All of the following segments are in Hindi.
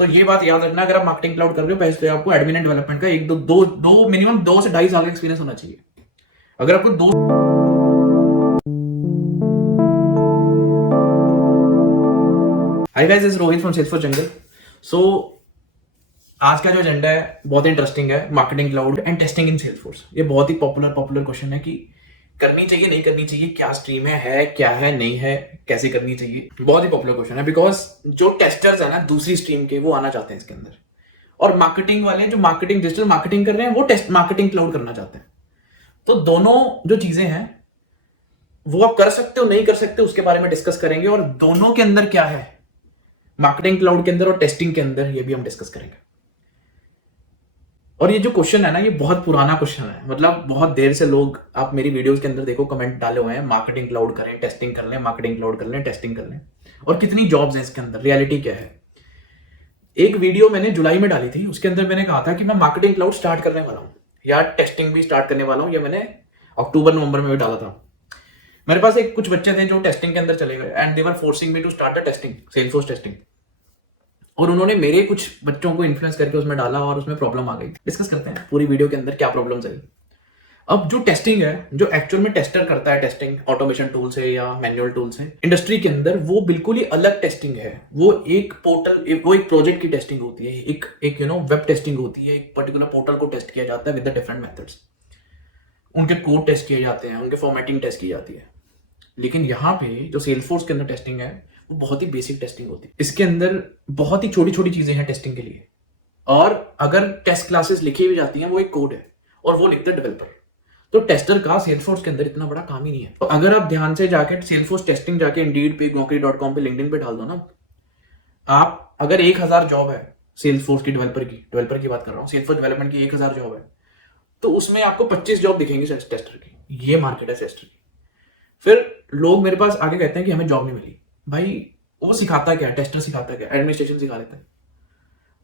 तो ये बात याद रखना, अगर आप मार्केटिंग क्लाउड कर रहे हो पहले आपको एडमिन एंड डेवलपमेंट का एक दो मिनिमम 2 से 2.5 साल का एक्सपीरियंस होना चाहिए। अगर आपको दो hi guys, this is Rohit from Salesforce Jungle. So आज का जो एजेंडा है बहुत इंटरेस्टिंग है, marketing cloud and testing in Salesforce. ये बहुत ही पॉपुलर क्वेश्चन है कि करनी चाहिए नहीं करनी चाहिए, क्या स्ट्रीम है क्या है नहीं है, कैसे करनी चाहिए। बहुत ही पॉपुलर क्वेश्चन है बिकॉज जो टेस्टर्स है ना दूसरी स्ट्रीम के, वो आना चाहते हैं इसके अंदर, और मार्केटिंग वाले जो मार्केटिंग डिजिटल मार्केटिंग कर रहे हैं वो टेस्ट मार्केटिंग क्लाउड करना चाहते हैं। तो दोनों जो चीजें हैं वो आप कर सकते हो नहीं कर सकते उसके बारे में डिस्कस करेंगे, और दोनों के अंदर क्या है मार्केटिंग क्लाउड के अंदर और टेस्टिंग के अंदर, ये भी हम डिस्कस करेंगे। और ये जो क्वेश्चन है ना ये बहुत पुराना क्वेश्चन है, मतलब बहुत देर से लोग, आप मेरी वीडियोस के अंदर देखो कमेंट डाले हुए हैं, मार्केटिंग क्लाउड करें टेस्टिंग कर लें, मार्केटिंग क्लाउड कर लें टेस्टिंग कर लें। और कितनी जॉब्स हैं इसके अंदर, रियलिटी क्या है। एक वीडियो मैंने जुलाई में डाली थी, उसके अंदर मैंने कहा था कि मैं मार्केटिंग क्लाउड स्टार्ट करने वाला हूँ या टेस्टिंग भी स्टार्ट करने वाला हूँ। ये मैंने अक्टूबर नवंबर में भी डाला था। मेरे पास एक कुछ बच्चे थे जो टेस्टिंग के अंदर चले गए and they were forcing me to start the testing, Salesforce testing. और उन्होंने मेरे कुछ बच्चों को इन्फ्लुएंस करके उसमें डाला और उसमें प्रॉब्लम आ गई। डिस्कस करते हैं पूरी वीडियो के अंदर क्या प्रॉब्लम्स आई। अब जो टेस्टिंग है, जो एक्चुअल में टेस्टर करता है टेस्टिंग ऑटोमेशन टूल से या मैनुअल टूल से इंडस्ट्री के अंदर, वो बिल्कुल ही अलग टेस्टिंग है। वो एक पोर्टल, वो एक प्रोजेक्ट की टेस्टिंग होती है, एक वेब टेस्टिंग होती है। एक पर्टिकुलर पोर्टल को टेस्ट किया जाता है विद द डिफरेंट मेथड्स, उनके कोड टेस्ट किए जाते हैं, उनके फॉर्मेटिंग टेस्ट की जाती है। लेकिन यहाँ पे जो सेल्सफोर्स के अंदर टेस्टिंग है वो बहुत ही बेसिक टेस्टिंग होती है। इसके अंदर बहुत ही छोटी छोटी चीजें हैं टेस्टिंग के लिए, और अगर टेस्ट क्लासेस लिखी भी जाती हैं वो एक कोड है और वो लिखता है डेवलपर। तो टेस्टर का सेल्सफोर्स के अंदर इतना बड़ा काम ही नहीं है। तो अगर आप ध्यान से जाके सेल्सफोर्स टेस्टिंग जाके इंडीड पे, naukri.com पे, लिंक्डइन पे डाल दो ना, आप अगर 1000 जॉब है सेल्सफोर्स की, डेवलपर की बात कर रहा हूँ, सेल्सफोर्स डेवलपमेंट की 1000 जॉब है, तो उसमें आपको 25 जॉब दिखेंगी टेस्टर की। ये मार्केट है टेस्टर की। फिर लोग मेरे पास आगे कहते हैं कि हमें जॉब नहीं मिली। भाई वो सिखाता क्या है, टेस्टर सिखाता क्या, एडमिनिस्ट्रेशन सिखा लेता है,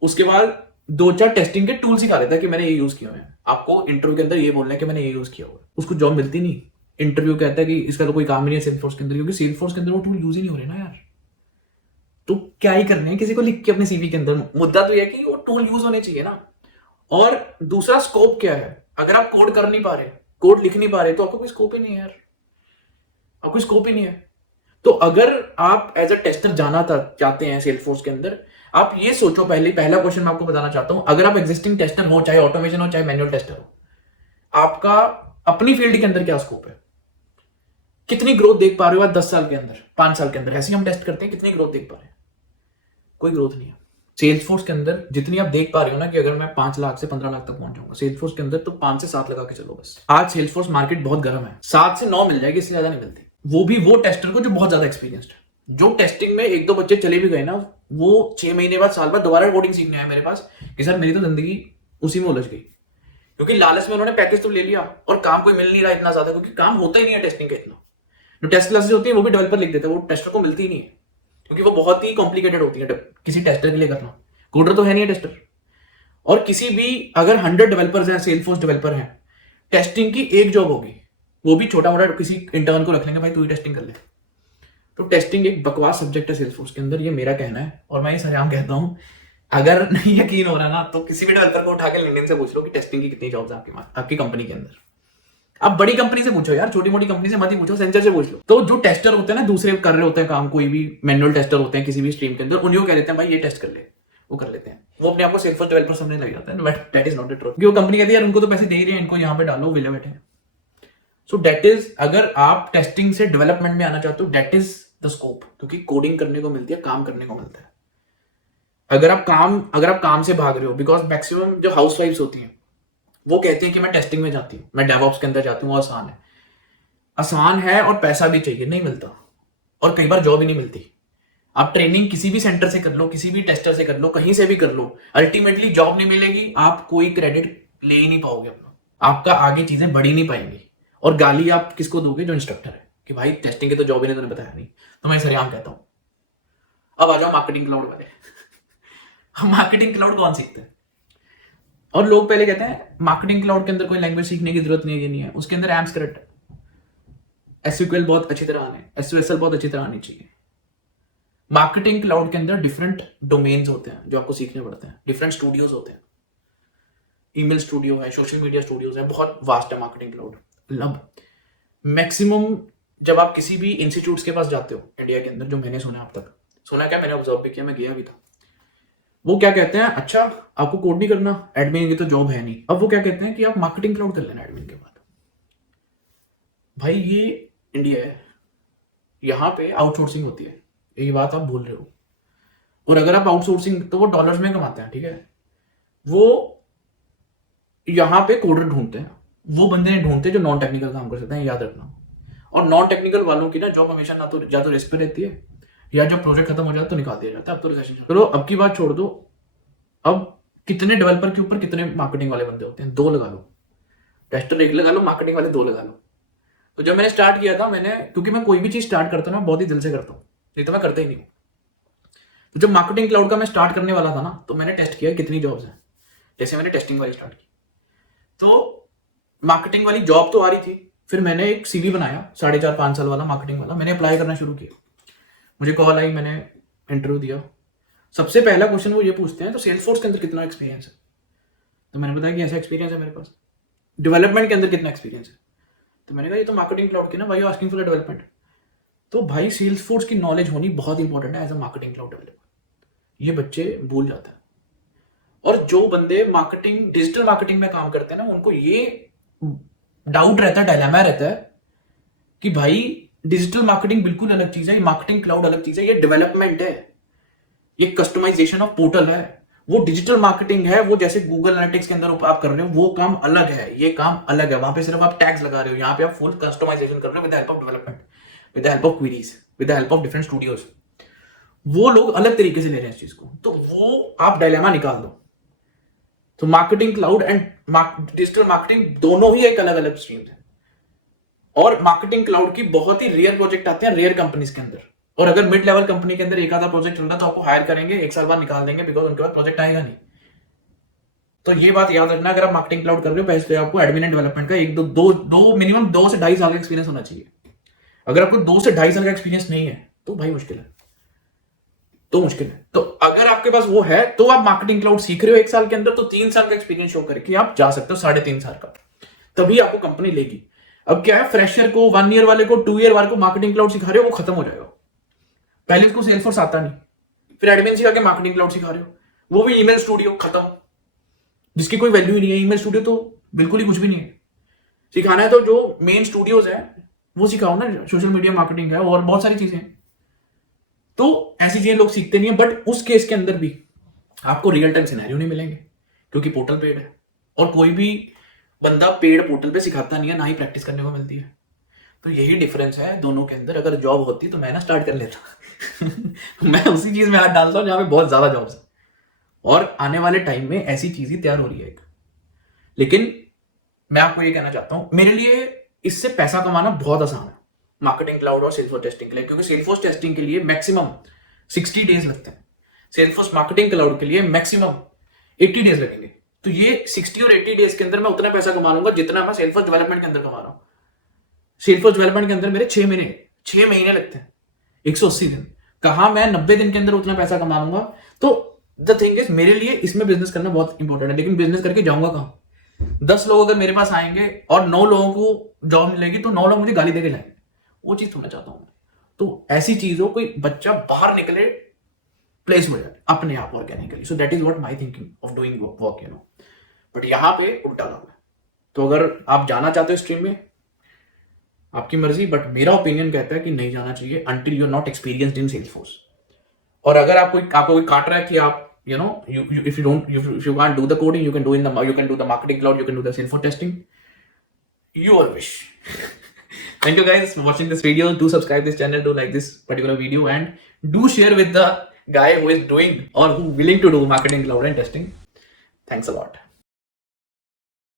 उसके बाद 2-4 टेस्टिंग के टूल सिखा लेता है कि मैंने ये यूज किया है। आपको इंटरव्यू के अंदर ये बोलना है कि मैंने ये यूज किया हुआ है, उसको जॉब मिलती नहीं। इंटरव्यू कहता है कि इसका तो कोई काम ही नहीं है सेल्सफोर्स के अंदर, क्योंकि सेल्सफोर्स के अंदर वो टूल यूज ही नहीं हो रहे ना यार। तो क्या ही करने हैं किसी को लिख के अपने सीवी के अंदर। मुद्दा तो यह है कि वो टूल यूज होने चाहिए ना। और दूसरा स्कोप क्या है, अगर आप कोड कर नहीं पा रहे, कोड लिख नहीं पा रहे, तो आपको कोई स्कोप ही नहीं है यार, आपको स्कोप ही नहीं है। तो अगर आप एज अ टेस्टर जाना चाहते हैं सेल्सफोर्स के अंदर, आप ये सोचो, पहला क्वेश्चन मैं आपको बताना चाहता हूं, अगर आप एग्जिस्टिंग टेस्टर हो, चाहे ऑटोमेशन हो चाहे मैनुअल टेस्टर हो, आपका अपनी फील्ड के अंदर क्या स्कोप है, कितनी ग्रोथ देख पा रहे हो आप 10 साल के अंदर, 5 साल के अंदर। ऐसे ही हम टेस्ट करते हैं, कितनी ग्रोथ देख पा रहे हैं, कोई ग्रोथ नहीं है। सेल्सफोर्स के अंदर जितनी आप देख पा रहे हो ना कि अगर मैं 5 लाख से 15 लाख तक पहुंच जाऊंगा सेल्सफोर्स के अंदर, तो 5 से 7 लगा के चलो बस। आज सेल्सफोर्स मार्केट बहुत गर्म है, 7 से 9 मिल जाएगी, इससे ज्यादा नहीं मिलती। वो भी वो टेस्टर को जो बहुत ज्यादा एक्सपीरियंस्ड है। जो टेस्टिंग में 1-2 बच्चे चले भी गए ना, वो 6 महीने बाद, साल बाद दोबारा कोडिंग सीखने आए मेरे पास कि सर मेरी तो जिंदगी उसी में उलझ गई, क्योंकि लालच में उन्होंने पैकेज तो ले लिया और काम कोई मिल नहीं रहा इतना ज्यादा, क्योंकि काम होता ही नहीं है टेस्टिंग का इतना। जो टेस्ट क्लासेस होती है वो भी डेवलपर लिख देता है, वो टेस्टर को मिलती ही नहीं है, क्योंकि वो बहुत ही कॉम्प्लिकेटेड होती है किसी टेस्टर के लिए करना। कोडर तो है नहीं है टेस्टर। और किसी भी अगर 100 डेवलपर्स हैं, सेल्सफोर्स डेवलपर हैं, टेस्टिंग की एक जॉब होगी, वो भी छोटा मोटा किसी इंटर्न को रख लेंगे, भाई तू ही टेस्टिंग कर ले। तो टेस्टिंग एक बकवास सब्जेक्ट है सेल्सफोर्स के अंदर, ये मेरा कहना है और मैं ये सरेआम कहता हूं। अगर नहीं यकीन हो रहा ना, तो किसी भी डेवलपर को उठा के लिंक्डइन से पूछ लो कि टेस्टिंग की कितनी जॉब्स है आपकी कंपनी के अंदर। आप बड़ी कंपनी से पूछो यार, छोटी मोटी कंपनी से मत ही पूछो, सेंचर से पूछ लो। तो जो टेस्टर होते हैं ना, दूसरे कर रहे होते हैं काम, कोई भी मैनुअल टेस्टर होते हैं किसी भी स्ट्रीम के अंदर, उन्हीं को कह देते हैं भाई ये टेस्ट कर ले, वो कर लेते हैं। वो अपने आप को सेल्सफोर्स डेवलपर समझने लग जाते हैं, but that is not the truth. क्योंकि वो कंपनी कहती है यार उनको तो पैसे दे ही रहे हैं, इनको यहाँ पे डालो, विले बैठे। सो दैट इज, अगर आप टेस्टिंग से डेवलपमेंट में आना चाहते हो, दैट इज द स्कोप, क्योंकि कोडिंग करने को मिलती है, काम करने को मिलता है। अगर आप काम से भाग रहे हो, बिकॉज मैक्सिमम जो हाउसवाइफ्स होती हैं वो कहती हैं कि मैं टेस्टिंग में जाती हूँ, मैं डेवऑप्स के अंदर जाती हूँ, आसान है और पैसा भी चाहिए, नहीं मिलता, और कई बार जॉब ही नहीं मिलती। आप ट्रेनिंग किसी भी सेंटर से कर लो, किसी भी टेस्टर से कर लो, कहीं से भी कर लो, अल्टीमेटली जॉब नहीं मिलेगी, आप कोई क्रेडिट ले ही नहीं पाओगे अपना, आपका आगे चीजें बढ़ी नहीं पाएंगी। और गाली आप किसको दोगे, जो इंस्ट्रक्टर है, कि भाई टेस्टिंग की तो जॉब ही नहीं, तूने बताया नहीं। तो मैं सरेआम कहता हूं, अब आ जाओ मार्केटिंग क्लाउड वाले। हम मार्केटिंग क्लाउड कौन सीखते हैं? और लोग पहले कहते हैं मार्केटिंग क्लाउड के अंदर कोई लैंग्वेज सीखने की जरूरत नहीं है, ये नहीं है, उसके अंदर एम्स स्क्रिप्ट है, एसक्यूएल बहुत अच्छी तरह आने, एसक्यूएल बहुत अच्छी तरह आनी चाहिए। मार्केटिंग क्लाउड के अंदर डिफरेंट डोमेन्स होते हैं जो आपको सीखने पड़ते हैं, डिफरेंट स्टूडियोज होते हैं, ईमेल स्टूडियो है, सोशल मीडिया स्टूडियोज है, बहुत वास्ट है मार्केटिंग क्लाउड। मतलब मैक्सिमम जब आप किसी भी इंस्टीट्यूट्स के पास जाते हो इंडिया के अंदर, जो मैंने सुना अब तक, सुना क्या, मैंने ऑब्जर्व भी किया, मैं गया भी था, वो क्या कहते हैं, अच्छा आपको कोड नहीं करना, एडमिन की तो जॉब है नहीं, अब वो क्या कहते हैं कि आप मार्केटिंग क्लाउड कर लेना एडमिन के बाद। भाई ये इंडिया है, यहाँ पे आउटसोर्सिंग होती है, ये बात आप भूल रहे हो। और अगर आप आउटसोर्सिंग, तो वो डॉलर्स में कमाते हैं, ठीक है, वो यहाँ पे कोडर ढूंढते हैं, वो बंदे नहीं ढूंढते जो नॉन टेक्निकल काम कर सकते हैं, याद रखना। और नॉन टेक्निकल वालों की ना जॉब हमेशा ना तो या तो रिस्क पे रहती है, या जब प्रोजेक्ट खत्म हो जाता है तो निकाल दिया जाता है। अब तो रिसेशन चलो, अब की बात छोड़ दो, अब कितने डेवलपर के ऊपर कितने मार्केटिंग वाले बंदे होते हैं, 2 लगा लो, टेस्टर 1 लगा लो, मार्केटिंग वाले 2 लगा लो। तो जब मैंने स्टार्ट किया था, मैंने, क्योंकि मैं कोई भी चीज स्टार्ट करता हूँ ना बहुत ही दिल से करता हूँ, नहीं तो मैं करता ही नहीं। तो जब मार्केटिंग क्लाउड का मैं स्टार्ट करने वाला था ना, तो मैंने टेस्ट किया कितनी जॉब्स हैं, जैसे मैंने टेस्टिंग वाली स्टार्ट की, तो मार्केटिंग वाली जॉब तो आ रही थी, फिर मैंने एक सीवी बनाया 4.5-5 साल वाला मार्केटिंग वाला, मैंने अप्लाई करना शुरू किया, मुझे कॉल आई, मैंने इंटरव्यू दिया। सबसे पहला क्वेश्चन वो ये पूछते हैं, तो सेल्सफोर्स के अंदर कितना एक्सपीरियंस है, तो मैंने बताया कि ऐसा एक्सपीरियंस है मेरे पास। डेवलपमेंट के अंदर कितना एक्सपीरियंस है, तो मैंने कहा ये तो मार्केटिंग क्लाउड की ना, भाई आस्किंग फॉर डेवलपमेंट। तो भाई सेल्सफोर्स की नॉलेज होनी बहुत इंपॉर्टेंट है as a marketing cloud developer, ये बच्चे भूल जाते हैं। और जो बंदे मार्केटिंग, डिजिटल मार्केटिंग में काम करते हैं ना, उनको ये डाउट रहता है, डायलेमा रहता है कि भाई डिजिटल मार्केटिंग बिल्कुल अलग चीज है, मार्केटिंग क्लाउड अलग चीज है, ये डेवलपमेंट है, ये कस्टमाइजेशन ऑफ पोर्टल है, वो डिजिटल मार्केटिंग है, वो जैसे गूगल एनालिटिक्स के अंदर आप कर रहे हो, वो काम अलग है, ये काम अलग है। वहां पे सिर्फ आप टैग्स लगा रहे हो, यहाँ पे आप फुल कस्टमाइजेशन कर रहे हो with the help of development, with the help of queries, with the help of different studios. वो लोग अलग तरीके से ले रहे हैं इस चीज को, तो वो आप डायलेमा निकाल दो। तो marketing cloud and digital marketing दोनों ही एक अलग अलग स्ट्रीम है, और मार्केटिंग क्लाउड की बहुत ही रेयर प्रोजेक्ट आते हैं रेयर कंपनीज के अंदर, और अगर मिड लेवल कंपनी के अंदर एक आधा प्रोजेक्ट चल रहा है तो आपको हायर करेंगे, 1 साल बाद निकाल देंगे, बिकॉज उनके पास प्रोजेक्ट आएगा नहीं। तो ये बात याद रखना, अगर आप मार्केटिंग क्लाउड कर रहे हो, पहले आपको एडमिन एंड डेवलपमेंट का एक दो मिनिमम 2 से 2.5 साल का एक्सपीरियंस होना चाहिए। अगर आपको 2 से 2.5 साल का एक्सपीरियंस नहीं है तो भाई मुश्किल है, तो मुश्किल है। तो अगर आपके पास वो है, तो आप मार्केटिंग क्लाउड सीख रहे हो 1 साल के अंदर, तो 3 साल का एक्सपीरियंस शो करके आप जा सकते हो 3.5 साल का, तभी आपको कंपनी लेगी। अब क्या है, फ्रेशर को, 1 ईयर वाले को, 2 ईयर वाले को मार्केटिंग क्लाउड सिखा रहे हो, वो खत्म हो जाएगा। पहले उसको सेल्सफोर्स आता नहीं, फिर एडमिन सिखा के मार्केटिंग क्लाउड सिखा रहे हो, वो भी ईमेल स्टूडियो खत्म, जिसकी कोई वैल्यू ही नहीं है। ईमेल स्टूडियो तो बिल्कुल ही कुछ भी नहीं है। सिखाना है तो जो मेन स्टूडियोज है वो सिखाओ ना, सोशल मीडिया मार्केटिंग है और बहुत सारी चीजें हैं। तो ऐसी चीजें लोग सीखते नहीं है, बट उस केस के अंदर भी आपको रियल टाइम सिनेरियो नहीं मिलेंगे, क्योंकि पोर्टल पेड है, और कोई भी बंदा पेड पोर्टल पे सिखाता नहीं है, ना ही प्रैक्टिस करने को मिलती है। तो यही डिफरेंस है दोनों के अंदर। अगर जॉब होती तो मैं ना स्टार्ट कर लेता मैं उसी चीज में हाथ डालता हूँ जहां पे बहुत ज्यादा जॉब्स है, और आने वाले टाइम में ऐसी चीज ही तैयार हो रही है एक। लेकिन मैं आपको ये कहना चाहता हूं, मेरे लिए इससे पैसा कमाना बहुत आसान है, मार्केटिंग क्लाउड और सेल्सफोर्स टेस्टिंग के लिए, क्योंकि सेल्सफोर्स टेस्टिंग के लिए मैक्सिमम 60 डेज लगते हैं, सेल्सफोर्स मार्केटिंग क्लाउड के लिए मैक्सिमम 80 डेज लगेंगे। तो ये 60 और 80 डेज के अंदर मैं उतना पैसा कमा लूंगा जितना मैं सेल्सफोर्स डेवलपमेंट के अंदर कमा रहा हूं। सेल्सफोर्स डेवलपमेंट के अंदर मेरे 6 महीने लगते हैं, 180 दिन। कहा मैं 90 दिन के अंदर उतना पैसा कमा लूंगा। तो द थिंग इज, मेरे लिए इसमें बिजनेस करना बहुत इंपॉर्टेंट है, लेकिन बिजनेस करके जाऊंगा कहां? 10 लोग अगर मेरे पास आएंगे और 9 लोगों को जॉब मिलेगी, तो 9 लोग मुझे गाली देके लाएंगे, वो चीज थोड़ा चाहता हूं मैं। तो ऐसी चीजों, कोई बच्चा बाहर निकले, प्लेस हो जाए अपने आप organically. So that is what my thinking of doing work, you know. But यहाँ पे उल्टा काम है। तो अगर आप जाना चाहते हो स्ट्रीम में, आपकी मर्जी, बट मेरा ओपिनियन कहता है कि नहीं जाना चाहिए until you are not experienced in Salesforce. और अगर आपको कोई काट रहा है कि आप you know, if you can't do the coding, you can do the marketing cloud, you can do the Salesforce testing, your wish. Thank you guys for watching this video. Do subscribe this channel, do like this particular video, and do share with the guy who is doing or who willing to do marketing cloud and testing. Thanks a lot.